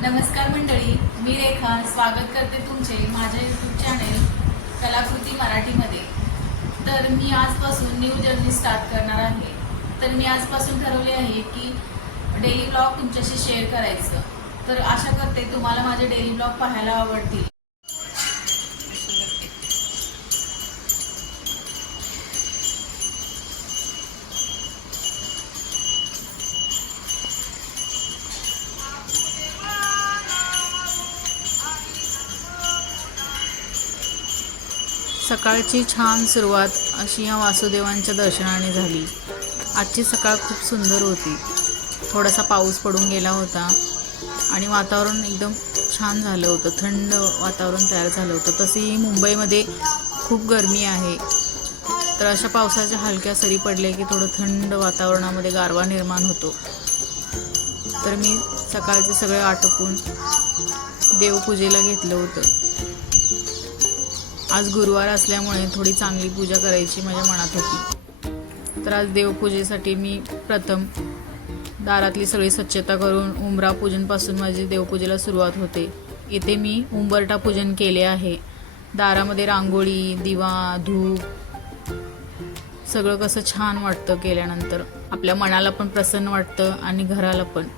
नमस्कार मंडळी, मी रेखा स्वागत करते तुमचे माझ्या यूट्यूब चॅनेल कलाकृती मराठीमध्ये। तर मी आजपासून न्यू जर्नी स्टार्ट करणार आहे। तर मी आजपासून ठरवले आहे की डेली ब्लॉग तुमच्याशी शेअर करायचं। तर आशा करते तुम्हाला माझे डेली ब्लॉग पाहायला आवडतील। सकाळची छान सुरुवात अशी या वासुदेवांच्या दर्शनाने झाली। आजची सकाळ खूप सुंदर होती। थोडासा पाऊस पडून गेला होता आणि वातावरण एकदम छान झालं होतं, थंड वातावरण तयार झालं होतं। तसेही मुंबईमध्ये खूप गरमी आहे, तर अशा पावसाच्या हलक्या सरी पडल्या की थोडं थंड वातावरणामध्ये गारवा निर्माण होतो। तर मी सकाळचे सगळे आटोपून देवपूजेला घेतलं होतं। आज गुरुवार असल्यामुळे थोडी चांगली पूजा करायची माझ्या मनात होती। तर आज देवपूजेसाठी मी प्रथम दारातली सगळी स्वच्छता करून उंबरा पूजनपासून माझी देवपूजेला सुरुवात होते। इथे मी उंबरठा पूजन केले आहे। दारामध्ये रांगोळी, दिवा, धूप सगळं कसं छान वाटतं केल्यानंतर। आपल्या मनाला पण प्रसन्न वाटतं आणि घराला पण।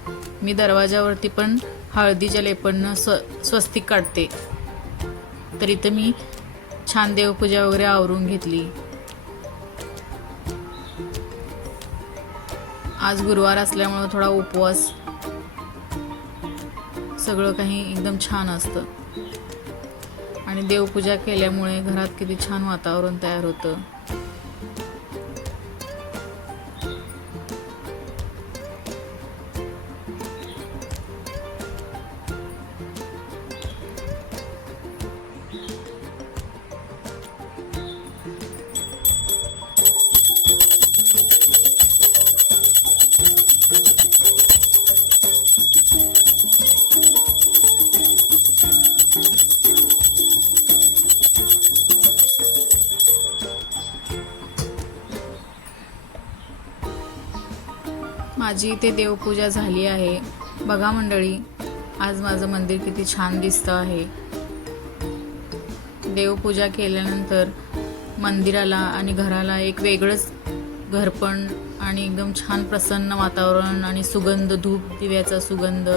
मी दरवाजावरती पण हळदीच्या लेपनं स्वस्तिक काढते। तर इथं मी छान देवपूजा वगैरे आवरून घेतली। आज गुरुवार असल्यामुळे थोडा उपवास, सगळं काही एकदम छान असतं आणि देवपूजा केल्यामुळे घरात किती छान वातावरण तयार होतं। माझी इथे देवपूजा झाली आहे। बघा मंडळी, आज माझं मंदिर किती छान दिसतं आहे। देवपूजा केल्यानंतर मंदिराला आणि घराला एक वेगळंच घरपण आणि एकदम छान प्रसन्न वातावरण आणि सुगंध, धूप दिव्याचा सुगंध,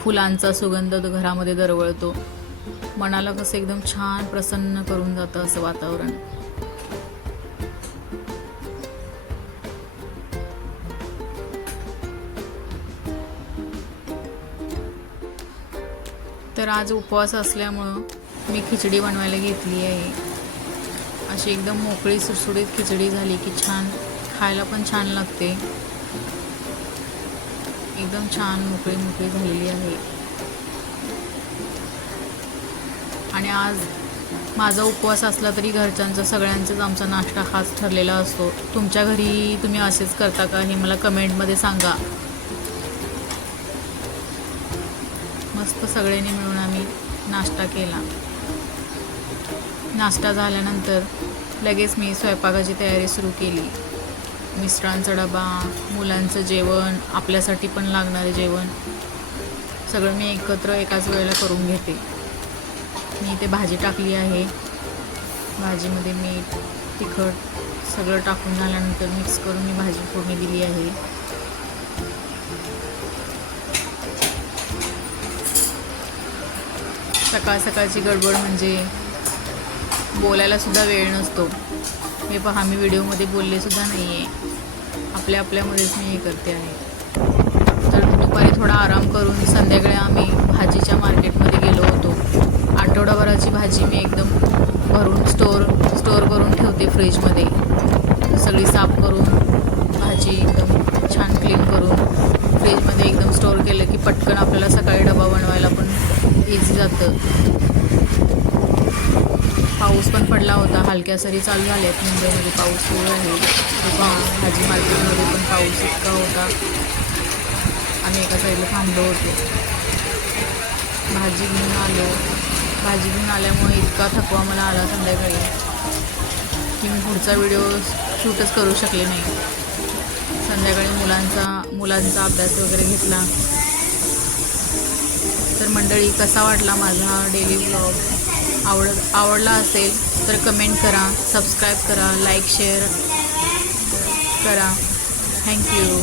फुलांचा सुगंध घरामध्ये दरवळतो। मनाला कसं एकदम छान प्रसन्न करून जातं असं वातावरण। तर आज उपवास असल्यामुळं मी खिचडी बनवायला घेतली आहे। अशी एकदम मोकळी सुटसुटीत खिचडी झाली की छान खायला पण छान लागते। एकदम छान मोकळी मोकळी झालेली आहे। आणि आज माझा उपवास असला तरी घरच्यांचा सगळ्यांचाच आमचा नाश्ता हाच ठरलेला असतो। तुमच्या घरी तुम्ही असेच करता का हे मला कमेंटमध्ये सांगा। मस्त सगळ्यांनी मिळून आम्ही नाश्ता केला। नाश्ता झाल्यानंतर लगेच मी स्वयंपाकाची तयारी सुरू केली। मिस्टरांचा डबा, मुलांचं जेवण, आपल्यासाठी पण लागणारे जेवण सगळं मी एकत्र एकाच वेळेला करून घेते। मी इथे भाजी टाकली आहे। भाजीमध्ये मीठ, तिखट सगळं टाकून झाल्यानंतर मिक्स करून मी भाजी फोडणी दिली आहे। सकाळ सकाळची गडबड म्हणजे बोलायला सुद्धा वेळ नसतो। हे पहा, मी व्हिडिओमध्ये बोलले सुद्धा नाही आहे, आपल्यामध्येच मी हे करते आहे। तर दुपारी थोडा आराम करून संध्याकाळी आम्ही भाजीच्या मार्केटमध्ये गेलो होतो। आठवडाभराची भाजी मी एकदम भरून स्टोअर करून ठेवते फ्रीजमध्ये। सगळी साफ करून भाजी एकदम छान क्लीन करून फ्रीजमध्ये एकदम स्टोअर केलं की पटकन आपल्याला सकाळी डबा बनवायला पण इझी जातं। पाऊस पण पडला होता, हलक्या सरी चालू झाल्यात। मुंबईमध्ये पाऊस सुरू आहे। भाजी मार्केटमध्ये पण पाऊस इतका होता, आम्ही एका साईडला थांबलो होतो। भाजी घेऊन आल्यामुळे इतका थकवा मला आला संध्याकाळी की मी पुढचा व्हिडिओ शूटच करू शकले नाही। संध्याकाळी मुलांचा अभ्यास वगैरे घेतला। तर तर मंडळी, कसा वाटला माझा हा डेली व्लॉग? आवडला असेल तर कमेंट करा, सबस्क्राईब करा, लाईक शेअर करा. थँक्यू.